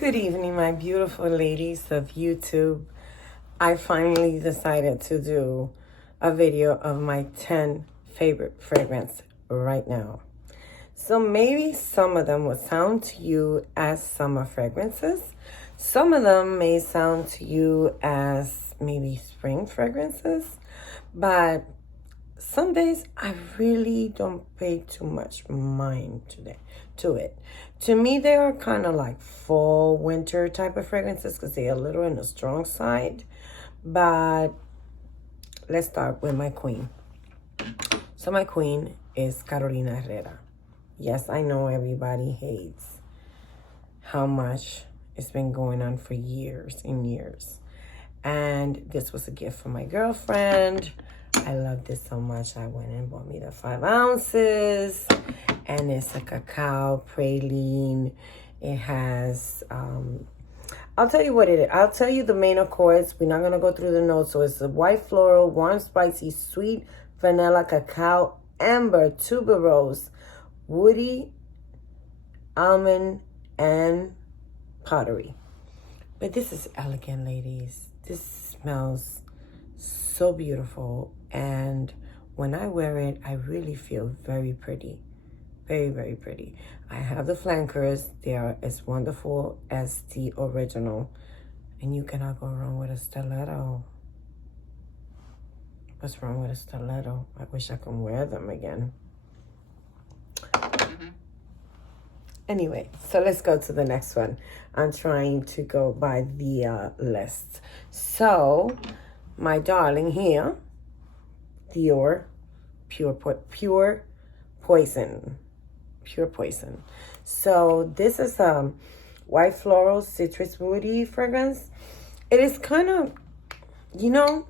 Good evening, my beautiful ladies of YouTube. I finally decided to do a video of my 10 favorite fragrance right now. So maybe some of them will sound to you as summer fragrances. Some of them may sound to you as maybe spring fragrances. But some days I really don't pay too much mind to it. To me, they are kind of like fall, winter type of fragrances because they're a little on the strong side. But let's start with my queen. So my queen is Carolina Herrera. Yes, I know everybody hates how much it's been going on for years and years. And this was a gift from my girlfriend. I love this so much. I went and bought me the 5 ounces. And it's a cacao praline. It has, I'll tell you what it is. I'll tell you the main accords. We're not going to go through the notes. So it's a white floral, warm, spicy, sweet, vanilla, cacao, amber, tuberose, woody, almond, and pottery. But this is elegant, ladies. This smells so beautiful. And when I wear it, I really feel very pretty. Very, very pretty. I have the flankers. They are as wonderful as the original. And you cannot go wrong with a stiletto. What's wrong with a stiletto? I wish I could wear them again. Anyway, so let's go to the next one. I'm trying to go by the list. So, my darling here, Fiore, Pure Poison. Pure Poison. So this is white floral citrus woody fragrance. It is kind of, you know,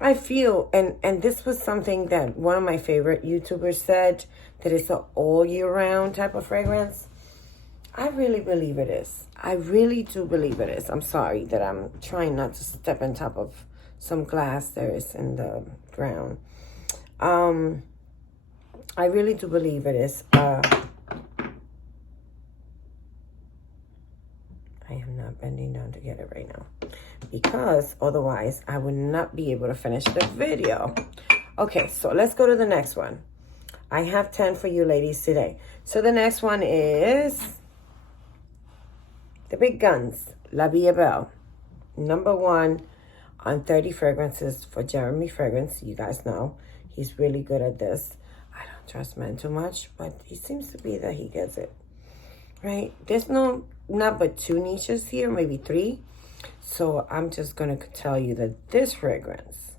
I feel, and this was something that one of my favorite YouTubers said, that it's an all year round type of fragrance. I really believe it is. I really do believe it is. I'm sorry that I'm trying not to step on top of some glass there is in the ground. I really do believe it is. I am not bending down to get it right now, because otherwise I would not be able to finish the video. Okay, so let's go to the next one. I have 10 for you ladies today. So the next one is the big guns, La Vie Belle. #1 on 30 fragrances for Jeremy Fragrance. You guys know he's really good at this. I don't trust men too much, but he seems to be that he gets it, right? There's not but 2 niches here, maybe 3. So I'm just going to tell you that this fragrance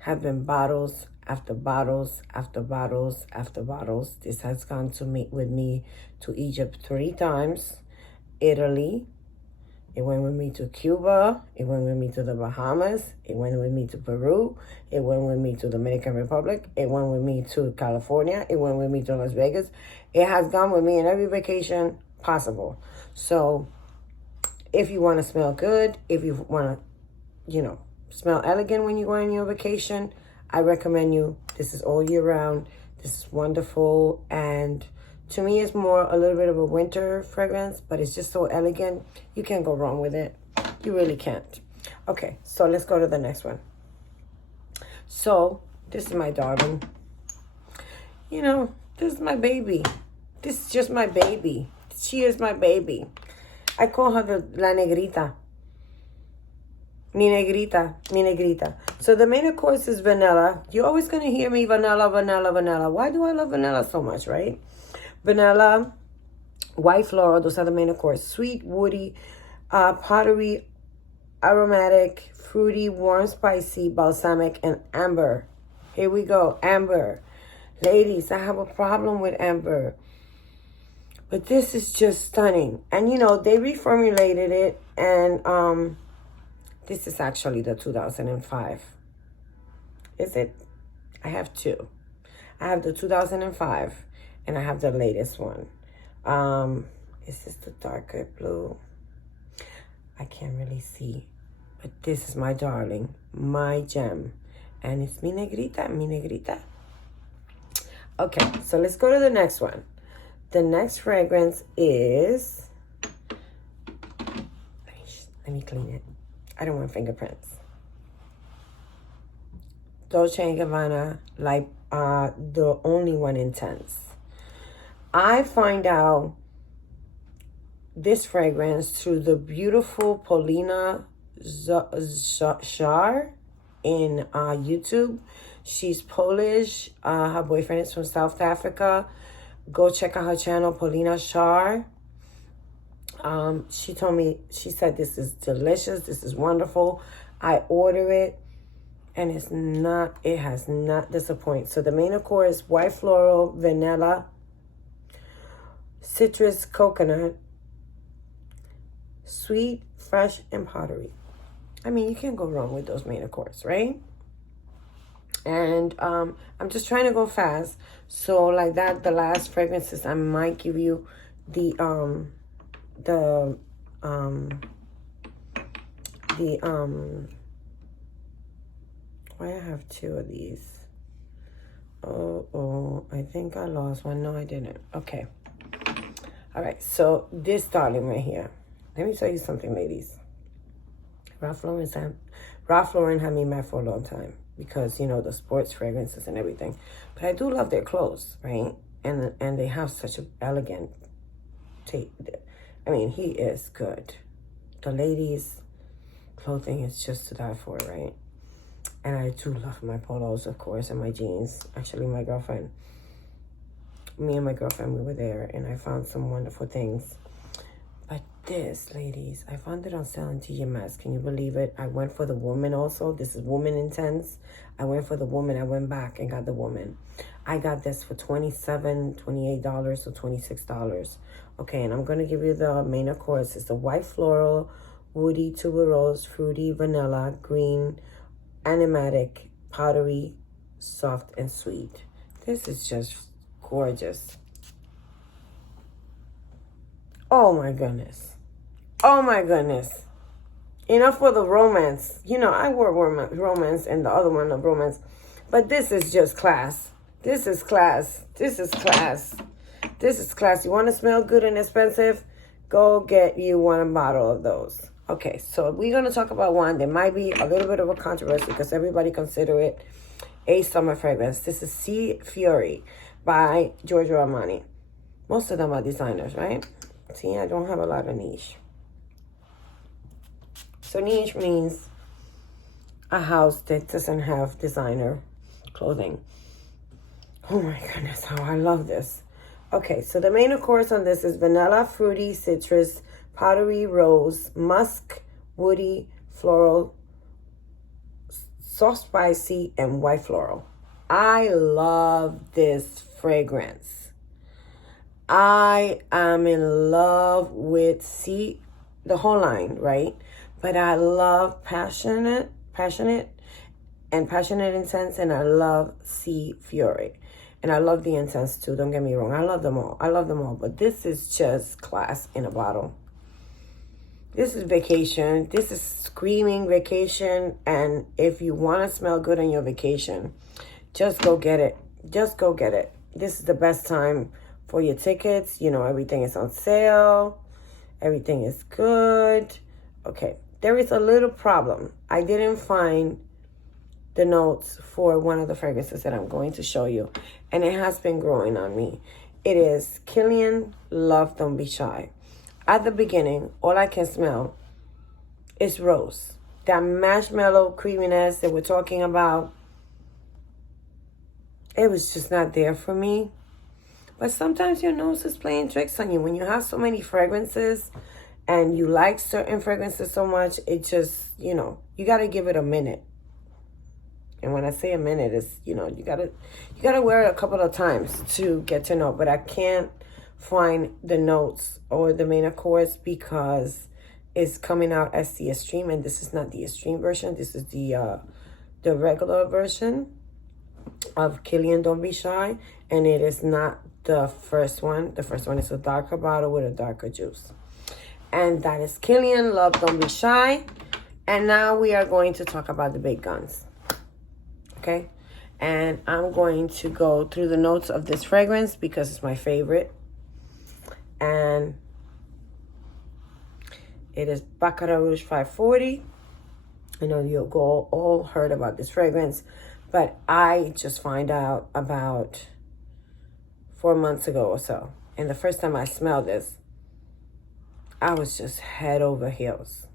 have been bottles after bottles after bottles after bottles. This has gone with me to Egypt 3 times, Italy. It went with me to Cuba. It went with me to the Bahamas. It went with me to Peru. It went with me to Dominican Republic. It went with me to California. It went with me to Las Vegas. It has gone with me in every vacation possible. So if you want to smell good, if you want to, you know, smell elegant when you go on your vacation, I recommend you. This is all year round. This is wonderful. And to me, it's more a little bit of a winter fragrance, but it's just so elegant. You can't go wrong with it. You really can't. Okay, so let's go to the next one. So, this is my darling. You know, this is my baby. This is just my baby. She is my baby. I call her La Negrita. Mi negrita, mi negrita. So the main, of course, is vanilla. You're always going to hear me vanilla, vanilla, vanilla. Why do I love vanilla so much, right? Vanilla, white floral, those are the main accords. Sweet, woody, pottery, aromatic, fruity, warm, spicy, balsamic, and amber. Here we go, amber. Ladies, I have a problem with amber. But this is just stunning. And, you know, they reformulated it. And this is actually the 2005. Is it? I have 2. I have the 2005. And I have the latest one. Is this the darker blue? I can't really see. But this is my darling. My gem. And it's mi negrita, mi negrita. Okay, so let's go to the next one. The next fragrance is Let me clean it. I don't want fingerprints. Dolce & Gabbana, like the only one Intense. I find out this fragrance through the beautiful Paulina Shar in YouTube. She's Polish. Her boyfriend is from South Africa. Go check out her channel, Paulina Shar. She told me, she said this is delicious. This is wonderful. I order it. And it has not disappointed. So the main accord is white floral, vanilla, citrus, coconut, sweet, fresh, and powdery. I mean, you can't go wrong with those main accords, right? And I'm just trying to go fast. So like that, the last fragrances, I might give you why I have two of these? Oh, I think I lost one. No, I didn't. Okay. All right, so this darling right here. Let me tell you something, ladies. Ralph Lauren had me mad for a long time because, you know, the sports fragrances and everything. But I do love their clothes, right? And they have such an elegant taste. I mean, he is good. The ladies' clothing is just to die for, right? And I do love my polos, of course, and my jeans. Actually, me and my girlfriend, we were there, and I found some wonderful things. But this, ladies, I found it on sale in TJ Maxx. Can you believe it? I went for the woman also. This is Woman Intense. I went for the woman. I went back and got the woman. I got this for $27, $28, or $26. Okay, and I'm going to give you the main accords. It's the white floral, woody, tuberose, fruity, vanilla, green, animatic, powdery, soft, and sweet. This is just gorgeous. Oh my goodness. Oh my goodness. Enough for the romance. You know, I wore romance and the other one of romance. But this is just class. This is class. This is class. This is class. You want to smell good and expensive? Go get you one bottle of those. Okay, so we're going to talk about one. There might be a little bit of a controversy because everybody consider it a summer fragrance. This is Fiore by Giorgio Armani. Most of them are designers, right? See, I don't have a lot of niche. So niche means a house that doesn't have designer clothing. Oh my goodness, how I love this. Okay, so the main accords on this is vanilla, fruity, citrus, powdery, rose, musk, woody, floral, soft spicy, and white floral. I love this fragrance. I am in love with the whole line, right? But I love passionate intense, and I love Fiore. And I love the Intense too, don't get me wrong. I love them all. But this is just class in a bottle. This is vacation. This is screaming vacation. And if you want to smell good on your vacation, just go get it. Just go get it. This is the best time for your tickets. You know, everything is on sale. Everything is good. Okay, there is a little problem. I didn't find the notes for one of the fragrances that I'm going to show you. And it has been growing on me. It is Killian Love Don't Be Shy. At the beginning, all I can smell is rose. That marshmallow creaminess that we're talking about, it was just not there for me. But sometimes your nose is playing tricks on you. When you have so many fragrances and you like certain fragrances so much, it just, you know, you got to give it a minute. And when I say a minute, it's, you know, you gotta wear it a couple of times to get to know. But I can't find the notes or the main accords because it's coming out as the extreme, and this is not the extreme version. This is the regular version of Killian Don't Be Shy, and it is not the first one. The first one is a darker bottle with a darker juice, and that is Killian Love Don't Be Shy. And now we are going to talk about the big guns. Okay, and I'm going to go through the notes of this fragrance because it's my favorite. And It is Bakara Rouge 540. I know you all heard about this fragrance, but I just find out about 4 months ago or so. And the first time I smelled this, I was just head over heels.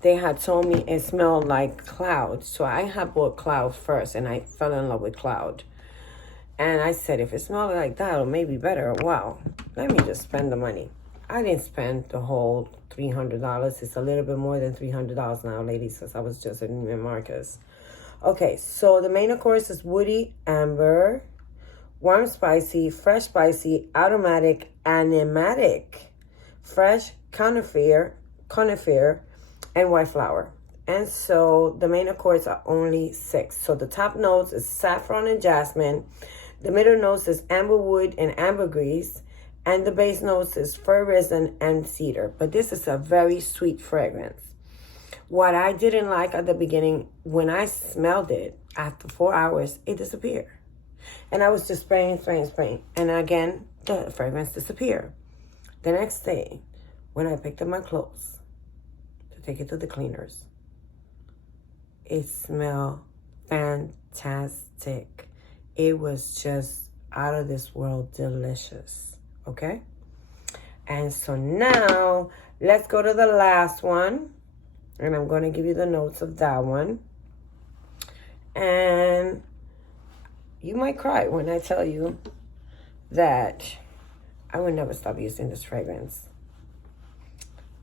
They had told me it smelled like cloud. So I had bought cloud first and I fell in love with cloud. And I said, if it smelled like that, it'll maybe better. Wow, let me just spend the money. I didn't spend the whole $300. It's a little bit more than $300 now, ladies, because I was just at Neiman Marcus. Okay, so the main, of course, is woody, amber, warm spicy, fresh spicy, aromatic, animatic, fresh, conifer, and white flower. And so the main accords are only 6. So the top notes is saffron and jasmine. The middle notes is amberwood and ambergris. And the base notes is fir resin and cedar. But this is a very sweet fragrance. What I didn't like at the beginning, when I smelled it, after 4 hours, it disappeared. And I was just spraying. And again, the fragrance disappeared. The next day, when I picked up my clothes to take it to the cleaners, it smelled fantastic. It was just out of this world delicious. Okay? And so now, let's go to the last one. And I'm going to give you the notes of that one. And you might cry when I tell you that I would never stop using this fragrance.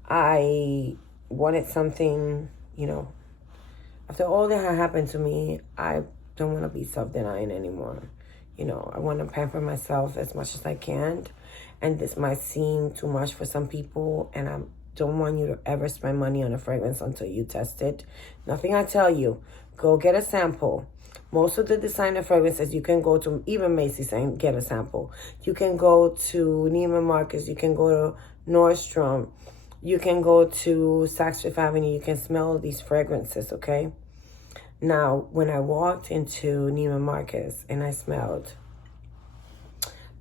I wanted something, you know, after all that had happened to me, I don't want to be self-denying anymore. You know, I want to pamper myself as much as I can. And this might seem too much for some people. And I don't want you to ever spend money on a fragrance until you test it. Nothing I tell you. Go get a sample. Most of the designer fragrances, you can go to even Macy's and get a sample. You can go to Neiman Marcus. You can go to Nordstrom. You can go to Saks Fifth Avenue. You can smell these fragrances, okay? Now, when I walked into Neiman Marcus and I smelled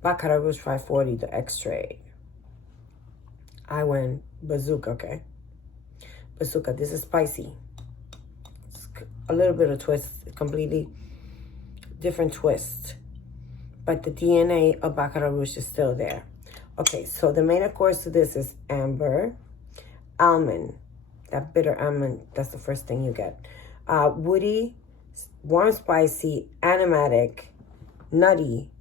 Baccarat Rouge 540, the extrait, I went bazooka, okay? Bazooka, this is spicy. It's a little bit of twist, completely different twist. But the DNA of Bakara Rouge is still there. Okay, so the main, of course, to this is amber, almond, that bitter almond, that's the first thing you get. Woody, warm spicy, aromatic, nutty,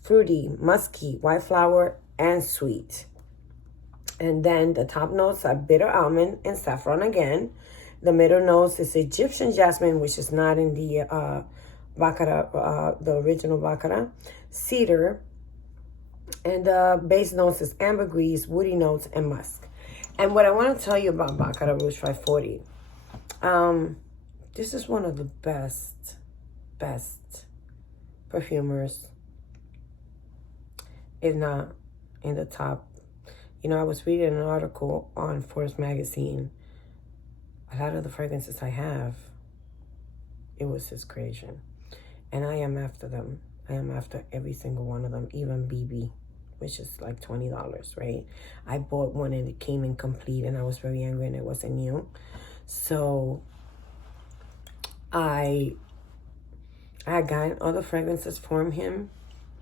fruity, musky, white flower, and sweet. And then the top notes are bitter almond and saffron again. The middle notes is Egyptian jasmine, which is not in the Baccarat, the original Baccarat, cedar. And the base notes is ambergris, woody notes, and musk. And what I want to tell you about Baccarat Rouge 540, this is one of the best perfumers, if not in the top. You know, I was reading an article on Forbes magazine. A lot of the fragrances I have, it was his creation. And I am after them. I am after every single one of them, even BB, which is like $20, right? I bought one and it came incomplete and I was very angry and it wasn't new. So I had gotten other fragrances from him,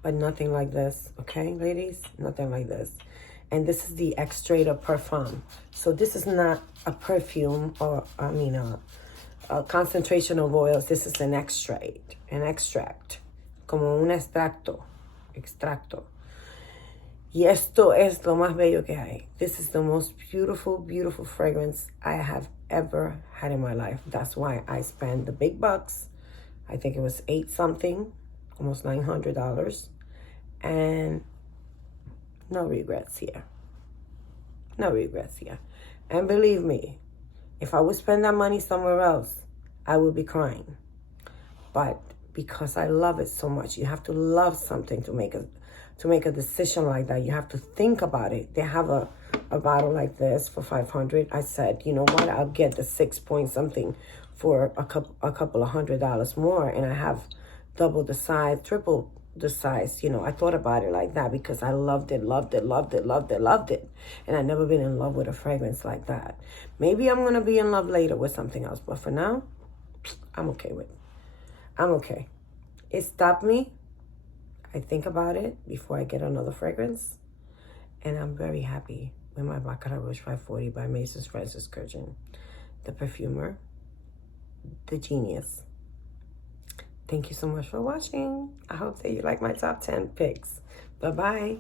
but nothing like this, okay, ladies? Nothing like this. And this is the extrait of parfum. So this is not a perfume or, a concentration of oils. This is an extract, como un extracto. Y esto es lo más bello que hay. This is the most beautiful fragrance I have ever had in my life. That's why I spent the big bucks. I think it was 8 something, almost $900. And no regrets here. No regrets here. And believe me, if I would spend that money somewhere else, I would be crying. But because I love it so much, you have to love something to make a decision like that. You have to think about it. They have a bottle like this for $500. I said, you know what? I'll get the 6 point something for a couple of $100 more, and I have double the size, triple the size. You know, I thought about it like that because I loved it, loved it, loved it, loved it, loved it. And I've never been in love with a fragrance like that. Maybe I'm going to be in love later with something else. But for now, I'm okay with it. I'm okay. It stopped me. I think about it before I get another fragrance. And I'm very happy with my Bakara Rouge 540 by Macy's Francis Kurkdjian. The perfumer, the genius. Thank you so much for watching. I hope that you like my top 10 picks. Bye-bye.